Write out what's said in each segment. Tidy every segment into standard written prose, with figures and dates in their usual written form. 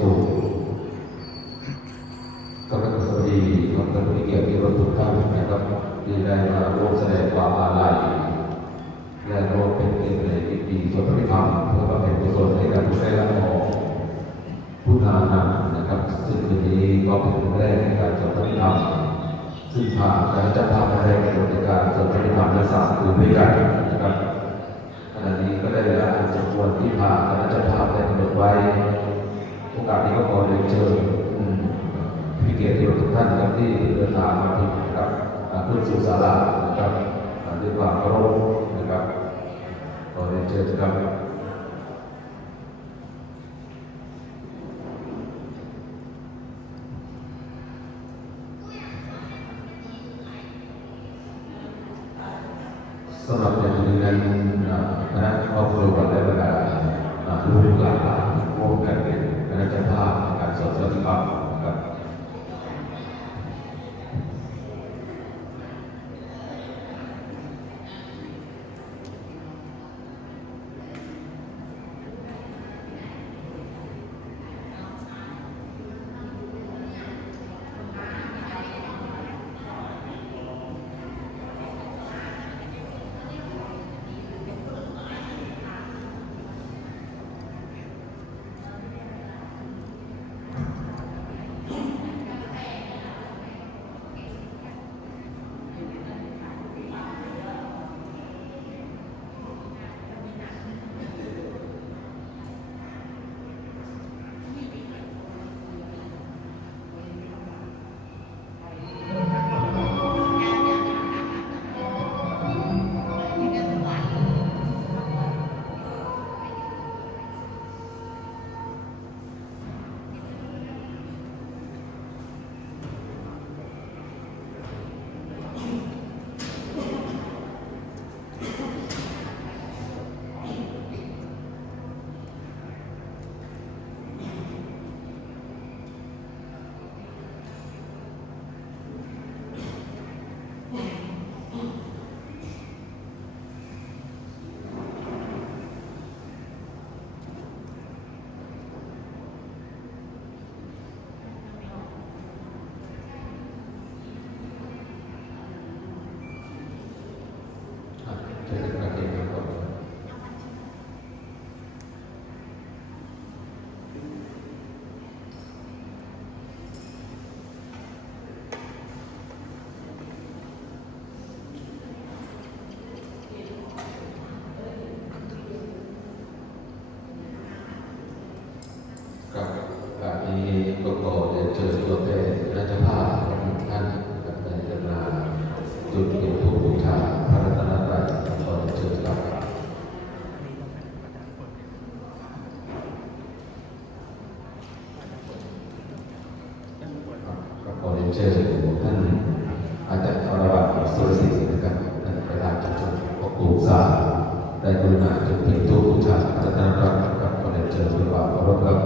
สู่กำลังสวัสดีของท่านผู้มีเกียรติที่ทุกท่านนะครับที่ได้มาร่วมแสดงความอาลัยและร่วมเป็นหนึ่งในพิธีสวดพระพิธรรมเพื่อบำเพ็ญกุศลให้กับผู้ได้รับของผู้นานนะครับซึ่งคืนนี้ก็เป็นวันแรกในการสวดพระพิธรรมซึ่งผ่านการจัดทำในการสวดพระพิธรรมและสามคืนด้วยกันนะครับขณะนี้ก็ได้เวลาอันสมควรที่ผ่านการจัดทำได้กำหนดไว้โอกาสนี้ก็ขอเรียนเชิญพิเกียรติทุกท่านนะครับที่เดินทางมาถึงนะครับขึ้นสู่ศาลานะครับด้วยความเคารพนะครับขอเรียนเชิญครับสำหรับในวันนี้นั้นคณะครอบครัวและบรรดาลูกหลานร่วมกันเป็นคณะเจ้าภาพในการสวดพระพิธรรมนะครับก็ขอเรียนเชิญตัวแทนคณะเจ้าภาพท่านกับในเวลาจุดเทียนธูปบูชาพระรัตนตรัยขอเรียนเชิญครับก็ขอเรียนเชิญท่านอาจารย์อรวรรณสุรศรีนะครับท่านประธานชุมชนปกปูสาได้กรุณาจุดเทียนธูปบูชาพระรัตนตรัยครับขอเรียนเชิญด้วยความเคารพครับ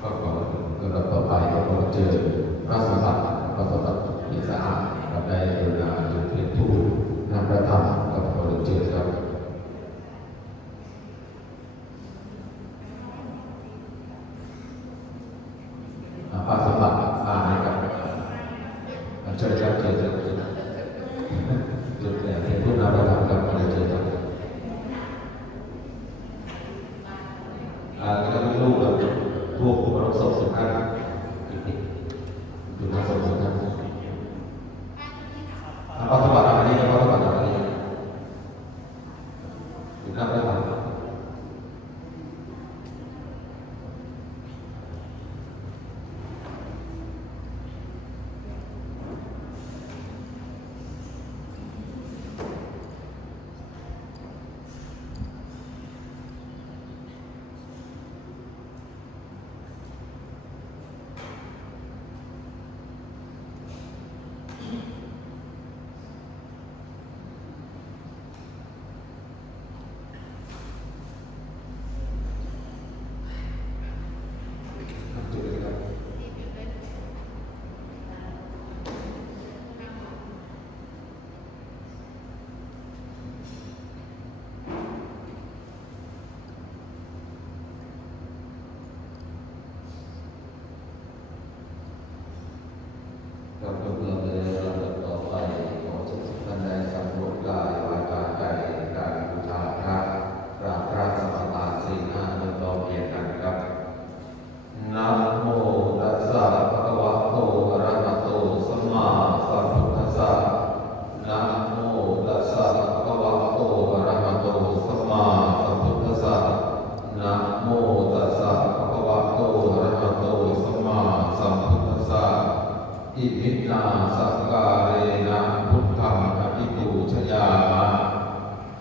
ก็ขอลำดับต่อไปก็ขอเจอพระสมบัติอิสระกับได้เวลาจุดเทียนธูปนำพระธรรมกับขอเจอครับพระสมบัตินะครับเชิญครับเชิญจุดเทียนธูปนำพระธรรมกับขอเจอครับแล้วก็ลูกกับพวกผู้รับศพสุดท้ายอยู่ในศพสุดท้ายพระสมบัติอะไรนี่พระสมบัติอะไรนี่อยู่หน้าพระธรรม อิมินาสักการเรนะพุทธังอภิปูชยามะ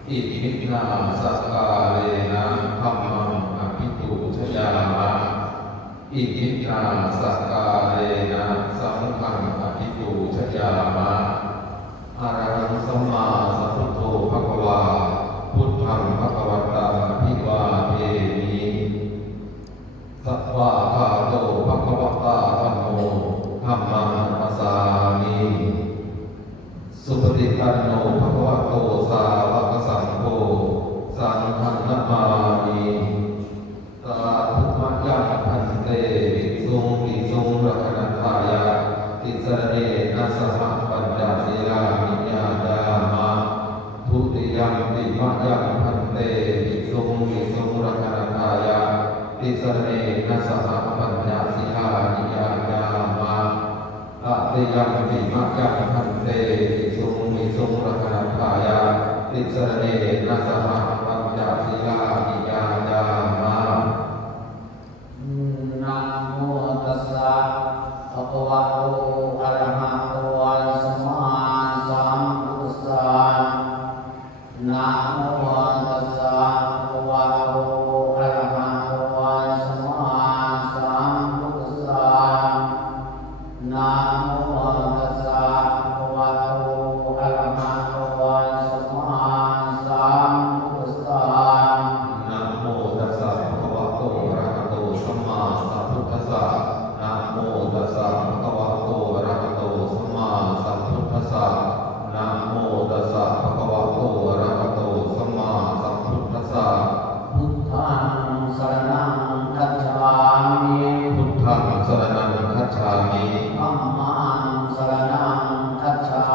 อิมินาสักการเรนะธัมมังอภิปูชยามะอิมินาสักการเรนะสังฆังอภิปูชยามะอะระหังสัมมาสัมพุทโธภควาพุทธังภควตังอภิวาเทมิสัพพะคาโตภควตาธัมโมธัมมังนัสสามิสุปฏิปันโนภควโตสาวกสังโฆสังฆังนามามิสาธุมัจยังพันเตภิกษุภิกษุรักขันธายะติสรเนนะสหปัญจศีลามิญาดามะทุติยัมปิมัจยังพันเตภิกษุภิกษุรักขันธายะติสรเนนะสหปัญจศีลามิญาดามะตติยัมปิมัจยังพันเตภิกษุภิกษุรักขันธายะติสรเนนะสหปัญจศีลามิญาดามะนะโมตัสสะภะคะวะโตอะระหะโตสัมมาสัมพุทธัสสะนะโมตัสสะภะคะวะโตอะระหะโตสัมมาสัมพุทธัสสะนะโมตัสสะภะคะวะโตอะระหะโตสัมมาสัมพุทธัสสะนะโมตัสสะภะคะวะโตอะระหะโตสัมมาสัมพุทธัสสะนะโมตัสสะภะคะวะโตอะระหะโตสัมมาสัมพุทธัสสะนะโมตัสสะภะคะวะโตอะระหะโตสัมมาสัมพุทธัสสะพุทธังสรณังคัจฉามิ พุทธังสรณังคัจฉามิ ธัมมังสรณังคัจฉา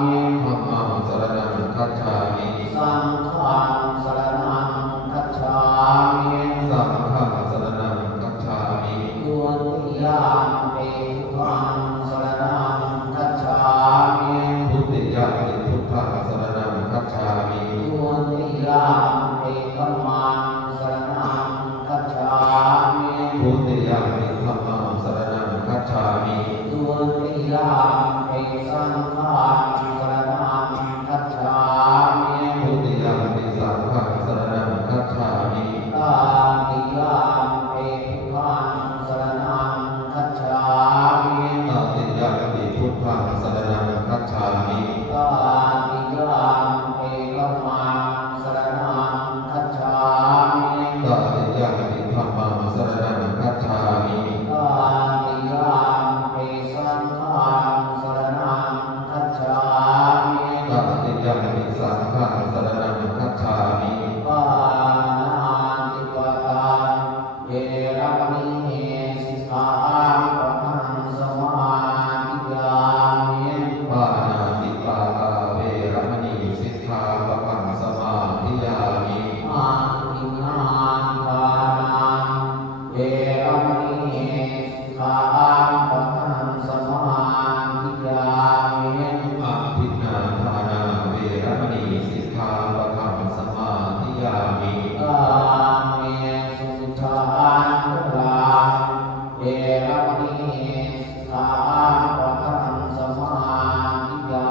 มิ ธัมมังสรณังคัจฉามิ สังฆังสรณังคัจฉามิ สังฆังสรณังคัจฉามิ ตุติยามปิพุทธังสรณังคัจฉามิ ทุติยมปิพุทธังสรณังคัจฉามิตุติยามปิธัมมังสรณังคัจฉามิ ทุติยมปิธัมมังสรณังคัจฉามิตุติยามปิสังฆังสรณังคัจฉามิ ทุติยมปิสังฆังสรณังคัจฉามิ ตาติยามปิพุทธังสรณังคัจฉามิ ตติยมปิพุทธังสรณังคัจฉามิตาติยามปิธัมมังสรณังคัจฉามิ ตติยมปิธัมมังสรณังคัจฉามิ ตาติยามปิสังฆังสรณังคัจฉามิ ตติยมปิสังฆังสรณังคัจฉามิปานาติปตาเวรมณีสิกขาปะทังสมาธิยามิ ปานาติปาตาเวรมณีสิกขาปะทังสมาธิยามิ อาทินาทานาเวรมณีสิกขาปะทังสมาธิยามิ อภินาทานาเวรมณีสิกขาปะทังสมาธิยามิ กาเมสุชานุราเวรมณีสิกขาปะทังสมาธิยา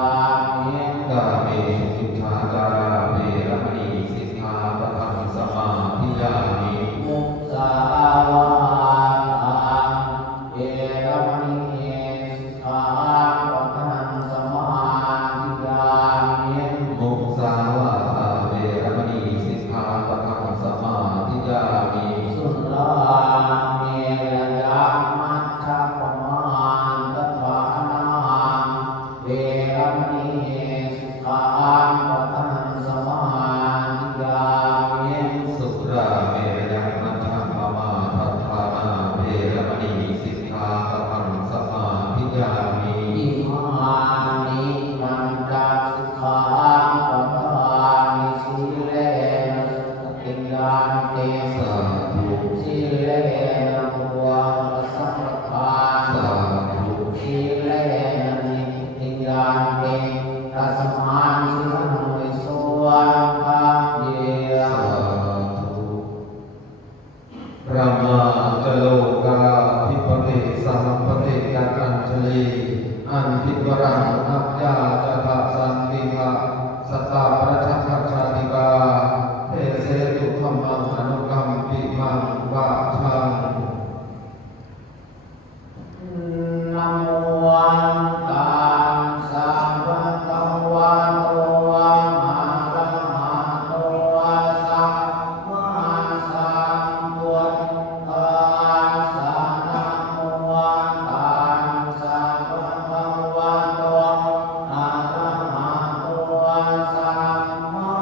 มิ กาเมสุขิจาจาราเวรมณีสิกขาปะทังสมาธิยามิ มุสาวาทาเวรม นทิวรังอัพยาจะทะสันติภะสัตตาประชัชชาติกาเทเสตุธรรมังอนุกรรมปิมังวะชัง นะโมวันตังสัมภะคะวะโตอะระหะโตสัมมาสัมพุทธัสสะนะโมวันตังสัมภะคะวะโตอะระหะโตสัมมา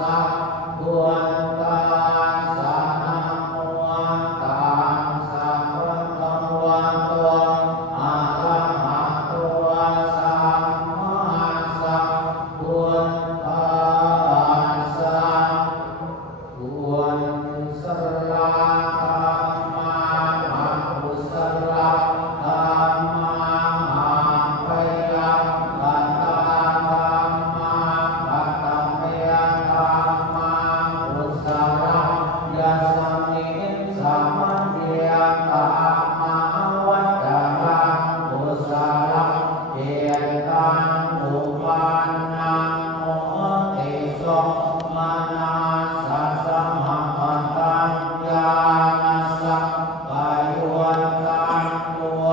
สัมพุทธัสสะนะโมวันตังสัมภะคะวะโต อะระหะโตสัมมาสัมพุทธัสสะพุทธสละธัมมาพุทธสละธัมมาปะยังกัตตาธัมมากัตตะเมยธัมมาพุทธสละยัสสมิสัมมเทธัมมาวัจจารัง พุทธะเอตังอุปันนังโมติโสมานาสัสสะมะปันตัญญาณัสสะปะยุวันตังตัว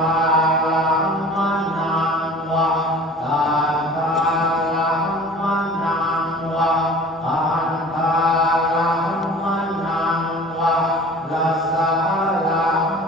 ราลังมะนังวะตาตาลังมะนังวะปันตาลังมะนังวะลัสสะลังม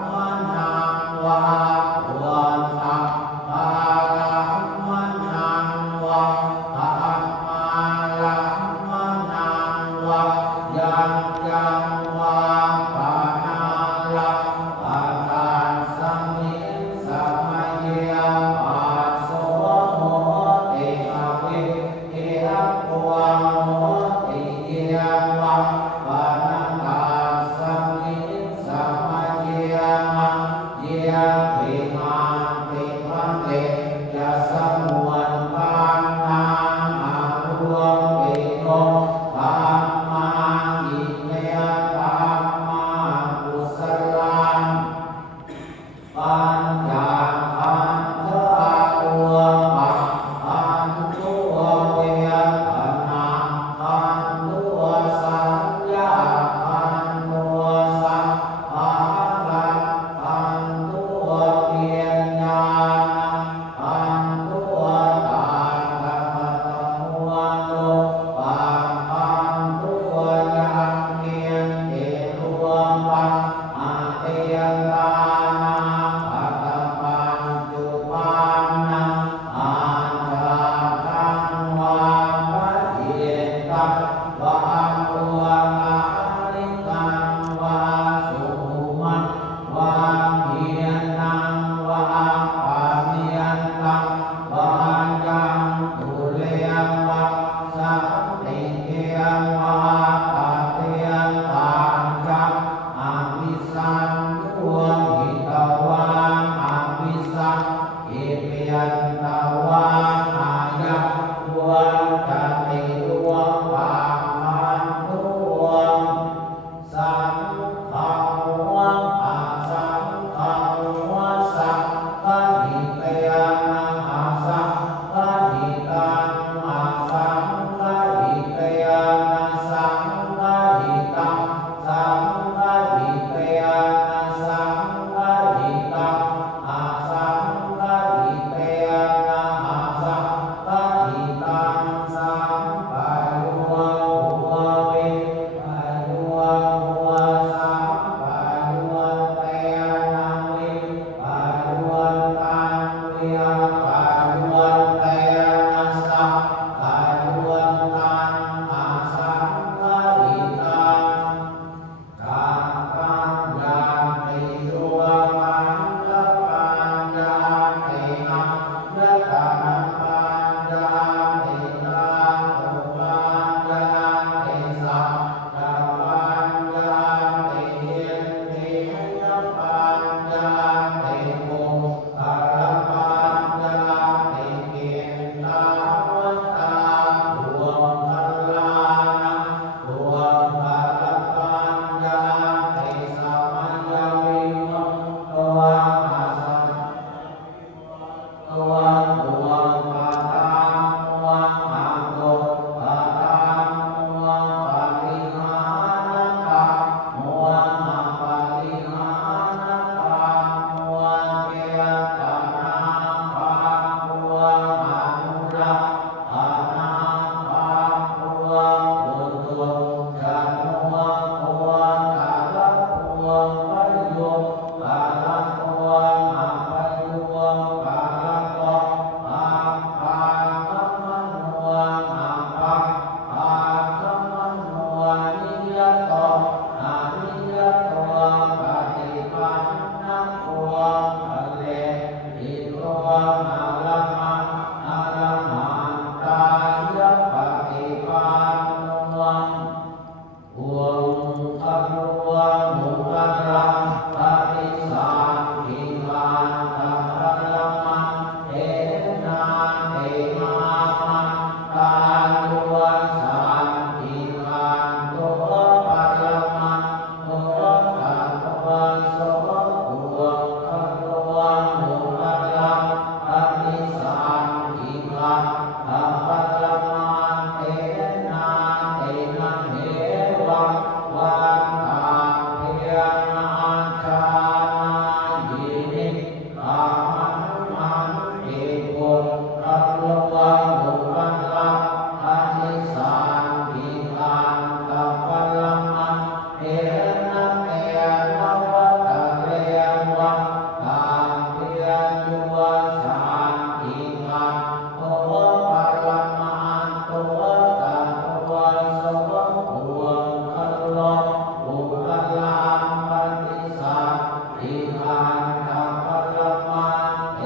คันธปรมังเอ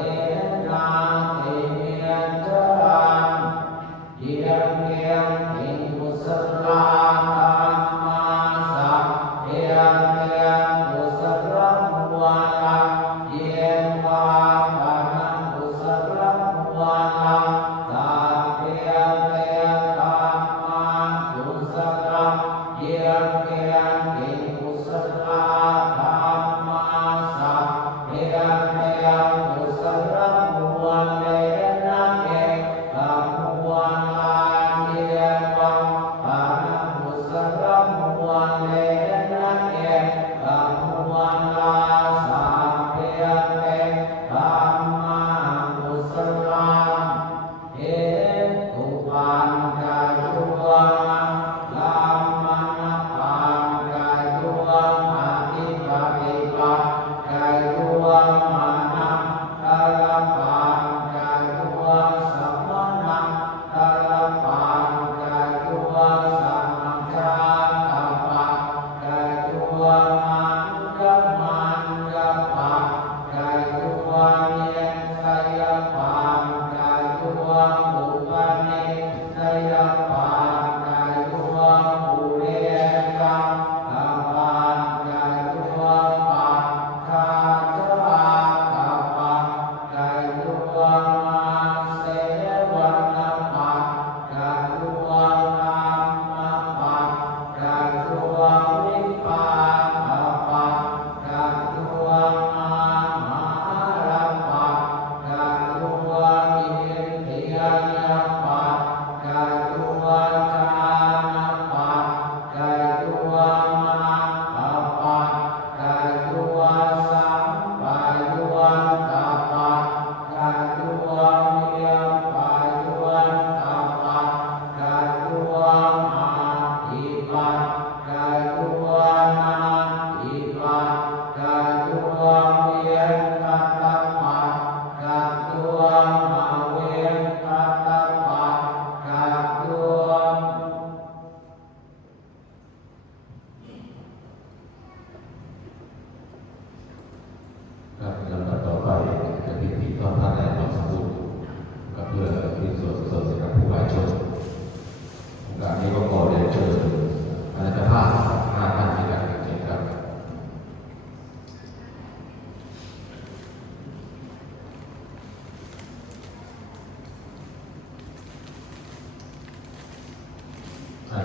นาติเมียจาเยียงเยียงอิกุสลาธัมมาสัพเยียงเยียงกุศลมุวาระเยียงวาปานังกุศลมุวาระตาเยียงเยียงธัมมากุศลเยียงเยียงอิกุศลาธัมมาสัพเยียงเยียงกุศลมุวาเรนะเกตัมมุวาระเยียงวาปานังกุศลมุวาเรนะเกตัมมุวาระสัพเพเตธัมมากุศลาเอตุปัญจยุวะลัมมานะปัญจยุวะอธิปติปัญจยุวะมานะตะละปัญจยุวะสัมมานะตะละปัญจยุวะสัมมาจาตะปัญจยุวะมันยะมันยะปัญจยุวะเยสยปัญจยุวะอุปนิสยปัญจยุวะปุเรจังตะปัญจยุวะปัญชาจาตะปัญจยุวะมาเสวนปัญจยุวะธัมมปัญจยุวะวิปัสสปัญจยุวะมหาปัญจยุวะอินทรียปัญจยุวะฌานปัญจยุวะมรรคปัญจยุวะสัมปยุวันตปัญจยุวะวิยปยุวันตปัญจยุวะมาทิปัญจยุวะนาทิปัญจยุวะเวียนตัตตปัญจยุวะมาเวียนตัตตปัญจยุวะ ครับลำดับต่อไปจะพิธีทอดผ้าแดงความสมบูรณ์ก็เพื่อเป็นส่วนกุศลสำหรับผู้วายชนโอกาสนี้ก็ขอเรียนเชิญอาจารย์ภาพ5 ท่านด้วยกันเชิญครับ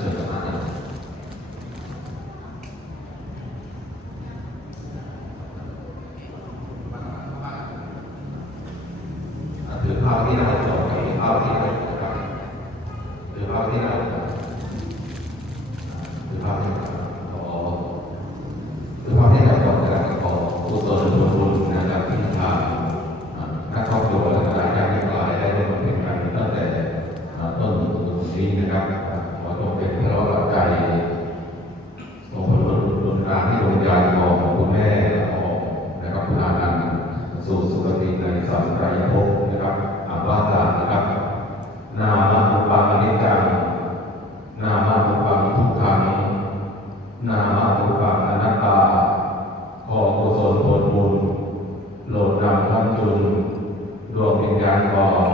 เชิญกับท่านถือภาพที่เราจดถือภาพที่เราครับถือภาพที่เราถือภาพที่เราถือภาพที่เราจดนะครับขอกุศลบุญนะครับที่ทางนักครอบครัวและหลายญาติหลายได้ร่วมเป็นกันตั้งแต่ต้นนี้นะครับขอจงเป็นพระราชใจส่งผลบุญตาที่ดวงใจของคุณแม่นะครับคุณอานันต์สู่สุคติในสัมปรายภพนะครับว่าตามนะครับนามะปังอนิจจังนามะปังทุกขังนามะปังอนัตตาขอกุศลผลบุญโปรดนำท่านจุนดวงวิญญาณของ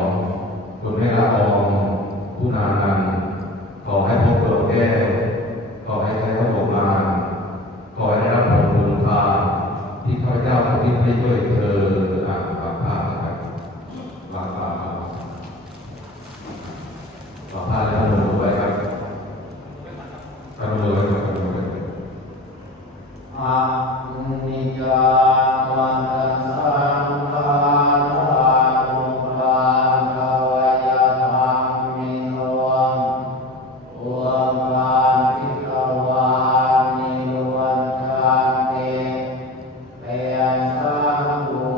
คุณแม่ละอองผู้นานันต์ขอให้พบดวงแก้วขอให้ใช้พระบรมานขอให้ได้รับผลบุญทานที่ข้าพเจ้าที่ให้ด้วยเธอกับพระครับวางผ้าแล้วพนมมือไว้ครับพนมมือไว้ครับพนมมือไว้อะนิจจาวัฏสังขารานุภาณวยธรรมิโนอุปาทิกวานิวันทาเตเตสังอุ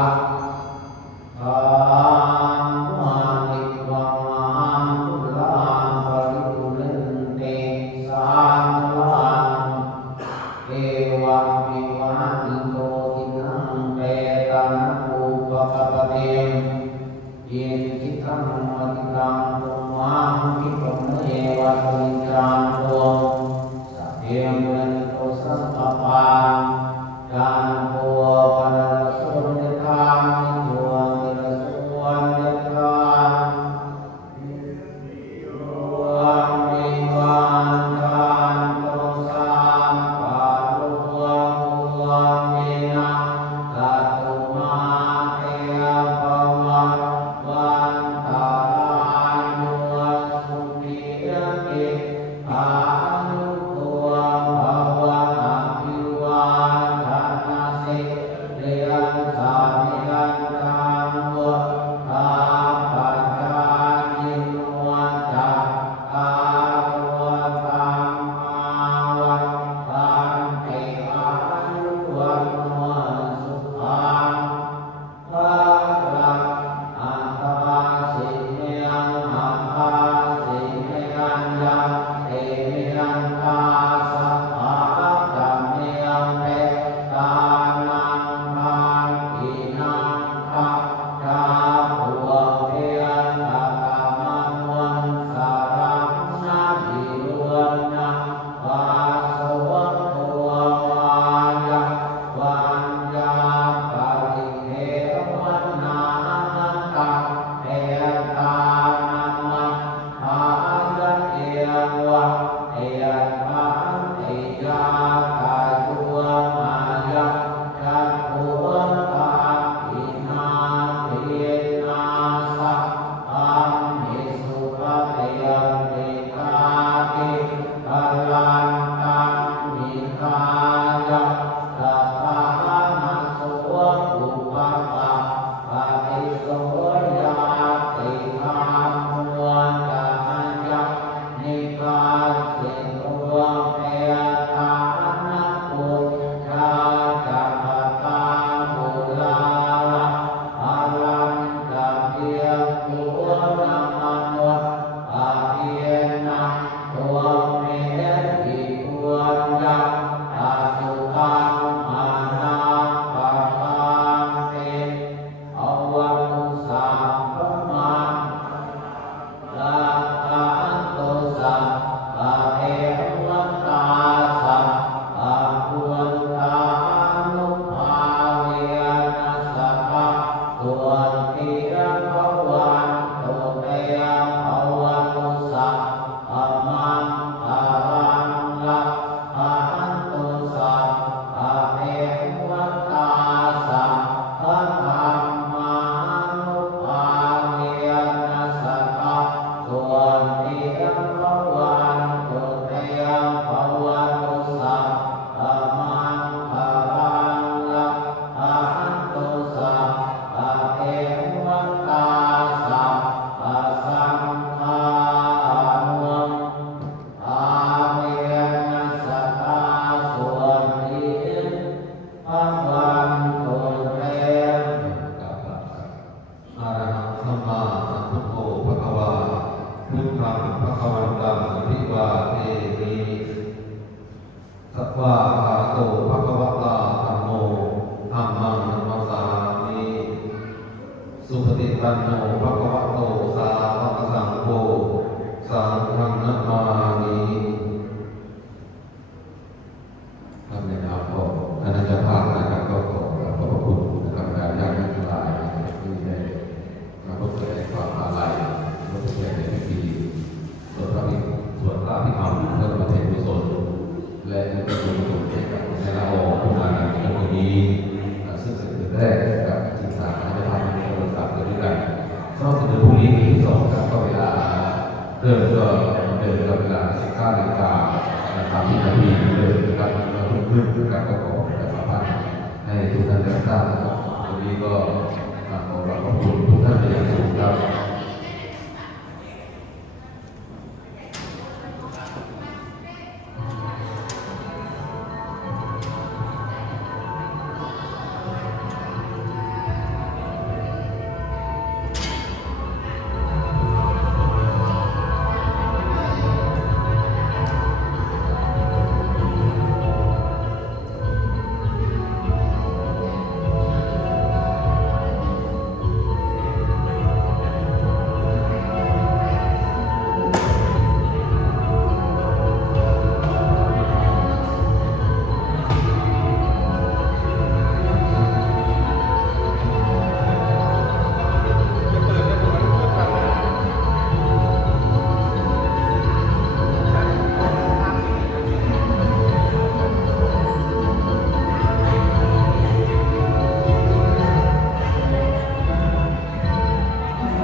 ะธามานิวังอัมพุลาภริปุเรนติสาคลังเอวะเมวะอิโตทินังเปตานังอุปกัปปะเตเยจิตังมะติตังตุมังคิปะเมวะตุนิจังโตสัพเพมุนิโตสัพพะปาจานโตปะระโสนิธามิโยติระโสวันนิธาวันมิวันทานโตสัมปะโลวันมินะกัตตุมาเตภวันตาลายุสุขีติอายุตัวภวันอภิวันทนาสิเรียนสามิยันตังวะอาปัจจายิโนจักอาโรตังมาวัฏตันติอายุวันโนสุขังภะลังอัตตาสิเมยังอัตตาสิเมยังยัตเตเมยังตาสัพพะจัมเมยังเปตานังทานตินังทัพทาภูเพียงตัตตะมังวันสารังนาทิรวนนะวาสวัตโตวายะวันยาปริเทวันนานันตะเตตานัมมะอายันเอวะเอตังเอยาตาตุมายัจัตโตตาอินาเทนาสัพอัมหิสุปะเตยังเตกาติพลันตังมิทายะสัพพะนัสโสอุปะปะปะติโสยาติธรรมวันตัญญะนิพพานสิโนเปตานักปุถชาจัปปตามุลาอลันตะเพียงตัวนามันวะอาเพียงนะตัวเมติตัวยักอาสุขังมานาปะปังเตอวัตุสัพพมังลาคันโตสัพพะเทวันตาสัพพะพุวันตานุภาเวนะสัพพะตัวทิรังภวันโตเตยังภวันตุสัพพะมังคารังละคันโตสัพพะเทวันตาสัพพะธัมมานุภาเวนะสัพพะตัวทิรังภวันโตเตยังภวันตุสัพพะมังคารังละคันโตสัพพะเทวันตาสัพพะสังฆานุอาเวนะสัพพะส่วนทิภวันโตเต อะระหังสัมมาสัมพุทโธภะคะวาพุทธังภะคะวันตังอภิวาเทมิสัพพะคาโตภะคะวะตาธัมโมธัมมังนัมมัสสามิสุปฏิปันโนภะคะวะโตสาวกสังโฆสังฆังนัมมามิครับในนามของคณะเจ้าภาพนะครับก็ขอขอบพระคุณนะครับญาติญาติทั้งหลายที่ได้มาร่วมแสดงความอาลัยร่วมแสดงในพิธีสวดพระพิธรรมเพื่อประเทศกุศลและในพิธีสวดให้กับในละอองผู้มาในวันนี้ซึ่งเป็นแรกกับจิตตาคณะเจ้าภาพในบริษัทด้วยกันสำหรับในพรุ่งนี้ที่2ครับก็เวลาเริ่มก็เดินกับเวลา 19 นาฬิกา30 นาทีเดินนะครับขึ้นนะครับก็ขอประชาสัมพันธ์ให้ทุกท่านได้ทราบนะครับวันนี้ก็ขอขอบคุณทุกท่านเป็นอย่างสูงครับ